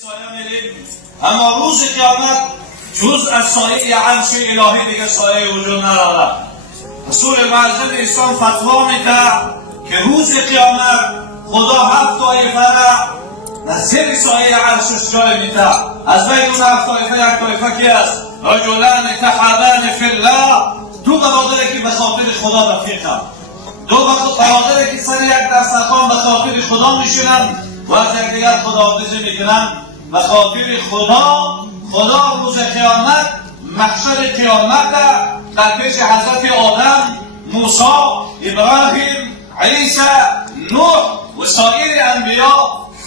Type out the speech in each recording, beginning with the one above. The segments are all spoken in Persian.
سایه میریم اما روز قیامت جز از سایه عرش الهی دیگه سایه وجود ندارد. رسول معظم اسلام فتوا میده که روز قیامت خدا 7 طایفه را زیر سایه عرشش جای میده. از بین اون 7 طایفه یک طایفه کی است؟ رجلان تحابان فی الله، دو برادری که به خاطر خدا رفیقند، دو برادری که سر یک دسترخوان به خاطر خدا میشینند و از یکدیگر خداحافظی میکنند به خاطر خدا. خدا روز قیامت محشر قیامت در پیش حضرت آدم، موسی، ابراهیم، عیسی، نوح و سایر انبیا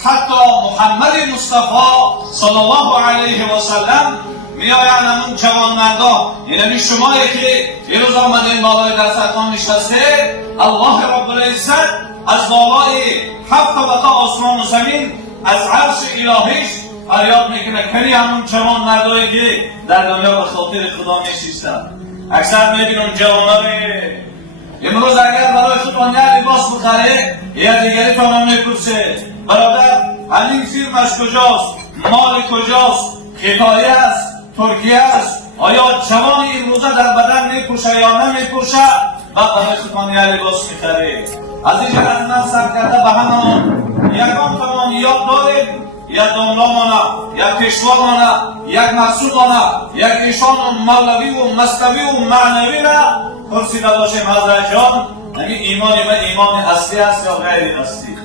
حتی محمد مصطفی صلی الله علیه و سلم میآیند. همون جوانمردا، یعنی شمایی که امروز آمدین بالای دسترخوان نشسته، الله رب العزت از بالای 7 طبقه آسمان و زمین از عرش الهیش فریاد میکنه کنی همون جوانمردایی که در دنیا به خاطر خدا نشستند. اکثر میبینم جوانها امروز اگر برای خودمان یک لباس بخره یا دیگری تا میپرسه برادر همین فیلمش کجاست، مال کجاست، خیتایی است، ترکیه است، آیا جوان امروزه در بدن میپوشه یا نمیپوشه؟ بعد برای خودمان یک لباس میخره. از اینجا از من سر کرده به همون یکان توان یاد داریم، یک داملا مانه، یک پیشوا مانه، یک مسئول مانه، یک ایشان مولوی و مستوی و معنوی را پرسیده باشیم حضرت جان همین ایمانی و ایمان اصلی است یا غیر اصلی؟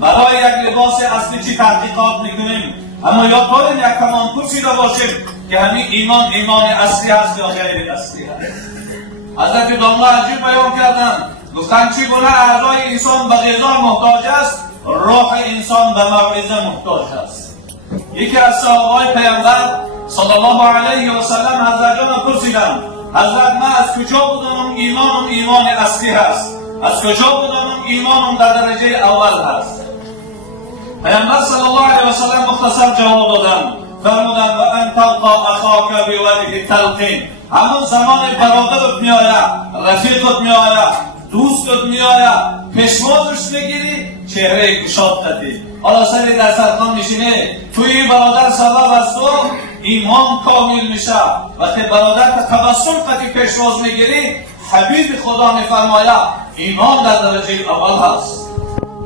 برای یک لباس اصلی چی تحقیقات میکنیم؟ اما یاد داریم یک کمان پرسیده باشیم که همین ایمان اصلی است یا غیر اصلی است. حضرت داملا عجیب بیان کردن، گفتن چی گونه اعضای انسان به غذا محتاج است، روح انسان به موعظه محتاج است. یکی از صحابه پیامبر صلی الله علیه و سلم حضرت جان پرسیدند حضرت من از کجا بدانم ایمان اصلی هست، از کجا بدانم ایمانم در درجه اول هست؟ پیامبر صلی الله علیه و سلم مختصر جواب دادند، فرمودند و ان تلقا اخاک بوجه تلقین، همون زمان برادرت میآید، رفیقت میآید، دوستت میآید، پشمازش بگیری چهره گشاد کردی، حالا سر دسترخوان میشینه، توی برادر سبب از تو ایمان کامل میشه. وقتی برادر تبسم کردی پشماز میگیری، حبیب خدا میفرماید ایمان در درجه اول هست.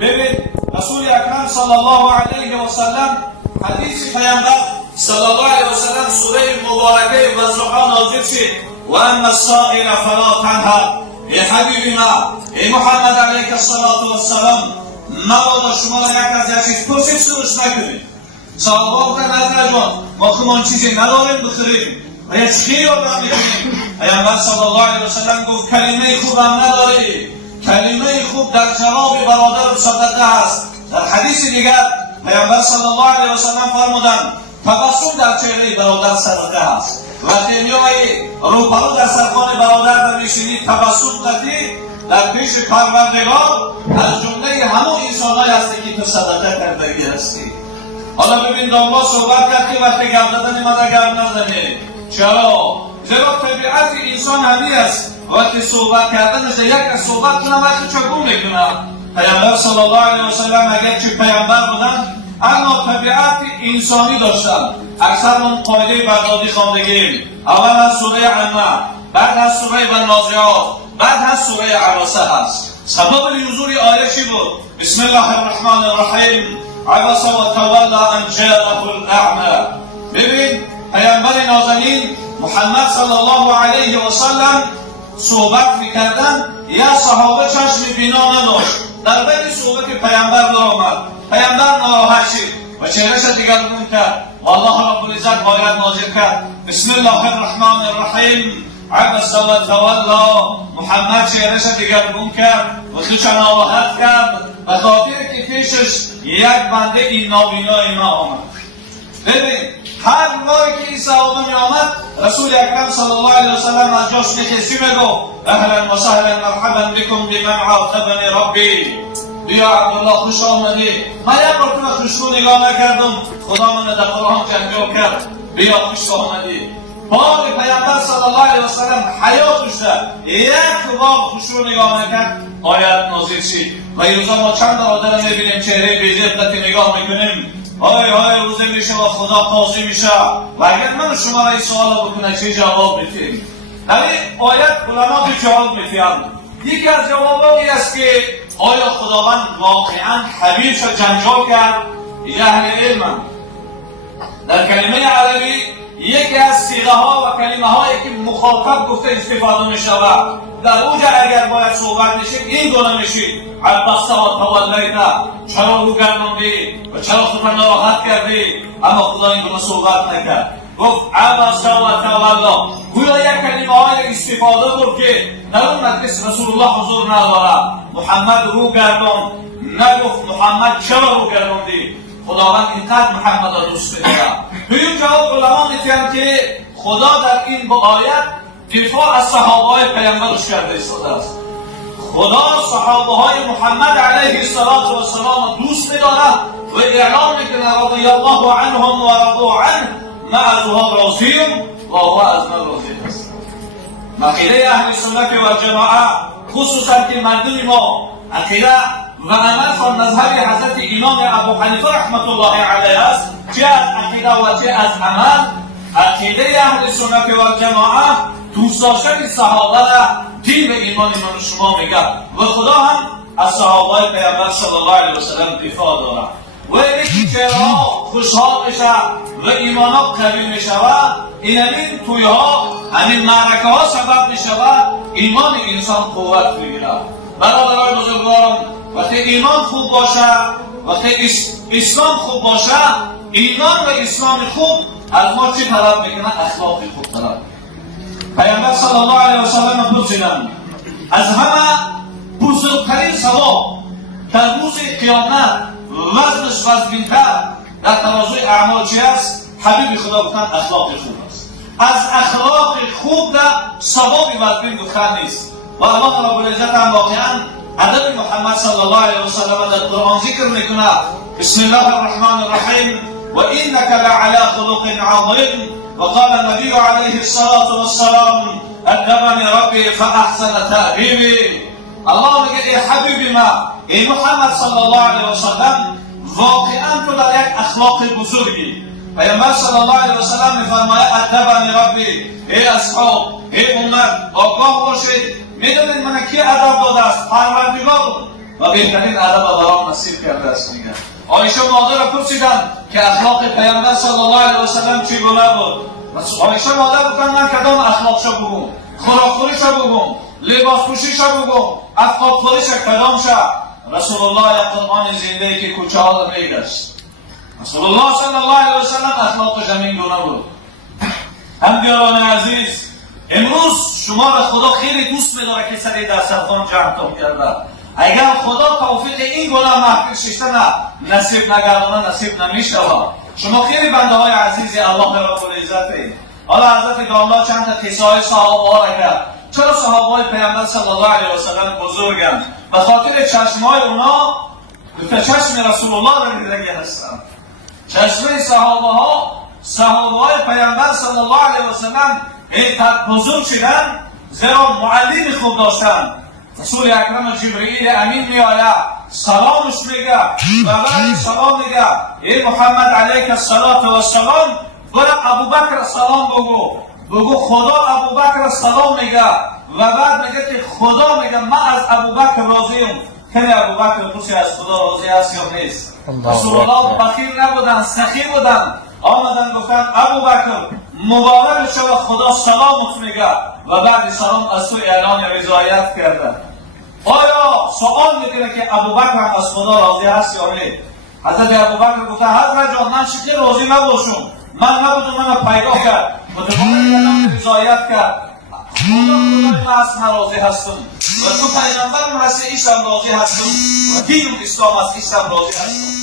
ببین رسول اکرم صلی الله علیه و سلم حدیث پیامبر صلی الله علیه و سلم سوره مبارکه والضحی نازل شد و اما السائل فلا تنهر. ای حبیبی ما، ای محمد علیه السلام، مبادا شما را یک از یک چیز پرسید سروش نکنید. صحابه گفتند حضرت جان ما خودمان چیزی نداریم بخوریم و یک خیر را میکنیم. پیامبر صلی الله علیه و سلم گفت کلمه خوب هم نداری، کلمه خوب در جواب برادر صدقه است. در حدیث دیگر پیامبر صلی الله علیه و سلم فرمودند تبسم در چهره برادر صدقه است. وقتی میایی روپرو دسترخوان برادر را میشینی تبسم کردی در پیش پروردگار از جمله همون انسان‌هایی هستی که تو صدقه کردگی هستی. حالا ببین داملا صحبت کرد که وقتی گپ زدن من گپ نزنه. چرا؟ زیرا طبیعت انسان همی است وقتی صحبت کردن از یک از صحبت کنه وقتی چگون میکنه. پیامبر صلی الله علیه و سلم اگرچه پیامبر بودن اما طبیعت انسانی داشتن. اکثر اون قاعده بغدادی خواندگی اول از سوره عمه، بعد از سوره والنازعات، بعد از سوره عبسه هست. سبب نزول آیه چی بود؟ بسم الله الرحمن الرحیم عبس و تولی ان جاءه الاعمى. ببین پیامبر نازنین محمد صلی الله علیه و سلم صحبت میکردن یا صحابه چشم بینا نداشت. در بین صحبت پیامبر آمد، پیامبر ناراحت شد و چهرهش دیگرگون کرد و الله رب العزت آیت نازل کرد بسم الله الرحمن الرحیم عبس و تولی. محمد چهرهش دیگرگون کرد و خوش ناراحت کرد به خاطر که پیشش یک بنده این نابینای ما آمد. ببین هر راهی که این صحابه می آمد رسول اکرم صلی الله علیه و سلم از جاش نشستی میگو اهلا و سهلا مرحبا بکم بمن عاقبنی ربی. بیا عبدالله خوش آمدی، من یک بار تو خوشبو نگاه نکردم خدا من در قرآن جنجال کرد، بیا خوش آمدی. بار پیامبر صلی الله علیه و سلم حیاتش در یک بار خوشبو نگاه نکرد آیت نازل شد. و این روزا ما چند برادر میبینیم چهره بی‌جدتی نگاه میکنیم های های روزه میشه و خدا قاضی میشه و اگر من شما را این سوال بکنه چه جواب میتیم؟ در این آیت علما دو جواب میتیم. یکی از جوابا این است که آیا خداوند واقعا حبیبش جنجال کرد؟ یا اهل علم در کلمه عربی یکی از صیغه ها و کلمه هایی که مخاطب گفته استفاده می شود در اوجا اگر باید صحبت میشه این گونه میشید عبسته و تولیتا چرا رو گرداندی و چرا خود را ناراحت کردی، اما خدا این گونه صحبت نکرد، گفت عبسته و تولا. گویا یک کلمه های استفاده بود که در اون مجلس رسول الله حضور ندارد. محمد رو گرداند، نگفت محمد چرا رو گرداندی، خداوند اینقدر محمد را دوست دارد. دویم جواب علما میگن که خدا در این با آیت دفاع از صحابه های پیامبرش کرده است. خدا صحابه های محمد علیه السلام دوست دارد و اعلام میکنه رضی الله عنهم و رضوا عنه، ما از اوها راضیم و اوها از من راضی است. عقیده اهل سنت و جماعه خصوصا که مردم ما عقیده و عمل خود مذهب حضرت امام ابو حنیفه رحمت الله علیه است، چه از عقیده و چه از عمل. عقیده اهل سنت و جماعه دوست داشتن صحابه را دین و ایمان من شما میگه و خدا هم از صحابه پیامبر صلی الله علیه و سلم دفاع دارد و اینکه چهرها خوشحال میشه و ایمانا قوی میشود، این تویها همین معرکه ها سبب میشود ایمان انسان قوت میگیرد. برادران بزرگواران، وقتی ایمان خوب باشه، وقتی اسلام خوب باشه، ایمان و اسلام خوب از ما چی طلب میکنه؟ اخلاق خوب طلب. پیامبر صلی الله علیه و سلم پرسیدند از همه بزرگترین ثواب در روز قیامت وزنش وزن‌تر در ترازوی اعمال چی است؟ حبیب خدا گفتن اخلاق خوب است. از اخلاق خوب در ثوابی وزن گفتن نیست. و الله رب العزت هم واقعا ادب محمد صلی الله علیه و سلم در قرآن ذکر میکنه. بسم الله الرحمن الرحیم و انک لعلی خلق عظیم و قال النبی علیه الصلاة والسلام ادبنی ربی فاحسن تأدیبی. الله میگه ای حبیب ما، ای محمد صلی الله علیه و سلم، واقعا تو در یک اخلاق بزرگی. پیامبر صلی الله علیه و سلم میفرماید ادبنی ربی، ای اصحاب، ای امت آگاه باشید، میدونید من کی ادب داده است؟ پروردگار و بهترین ادب برام نصیب کرده است. میگه عایشه مادر پرسیدند که اخلاق پیامبر صلی الله علیه و سلم چگونه بود؟ عایشه مادر گفتند من کدام اخلاقشو بگم؟ خوراکخوریشو بگم؟ لباس پوشیشو بگم؟ افکار خوریش کدامشه؟ رسول الله یک قرآن زنده که کوچه ها را میگشت. رسول الله صلی الله علیه و سلم اخلاق زمین گونه بود. همدیران عزیز، امروز شما را خدا خیلی دوست می‌داره که سری در سرطان جمع کرده. اگر خدا توفیق این گونه محفل ششتن نصیب نگردانه نصیب نمیشود. شما خیلی بنده های عزیزی الله رب العزت. حالا حضرت داملا چند تا قصه های صحابه ها را کرد. چرا صحابه های پیامبر صلی الله علیه و سلم بزرگند؟ به خاطر چشم های اونا به چشم رسول الله را دیدگی هستند. چشم صحابه های پیامبر صلی الله علیه و سلم اینقدر بزرگ شدن زیرا معلم خوب داشتن. رسول اکرم جبرئیل امین میآید، سلامش میگه و بعد سلام میگه ای محمد علیک الصلاة و السلام، برو ابوبکر سلام بگو خدا ابوبکر سلام میگه و بعد میگه که خدا میگه من از ابوبکر راضیم. خیلی ابوبکر پرسید از خدا راضی است یا نیست؟ رسول الله بخیل نبودن، سخی بودن، آمدن گفتن ابوبکر مبارک شود خدا سلامت میگه و بعد سلام از تو اعلان رضایت کرده. آیا سوال میکنه که ابوبکر هم از خدا راضی هست یا نه؟ حضرت ابوبکر گفته حضرت جان من شکل راضی نباشم، من نبودم من پیدا کرد و دوباره اعلان رضایت کرد. خدا من از من راضی هستم و تو پیغمبر من هستی ایشم راضی هستم و دین اسلام از ایشم راضی هستم.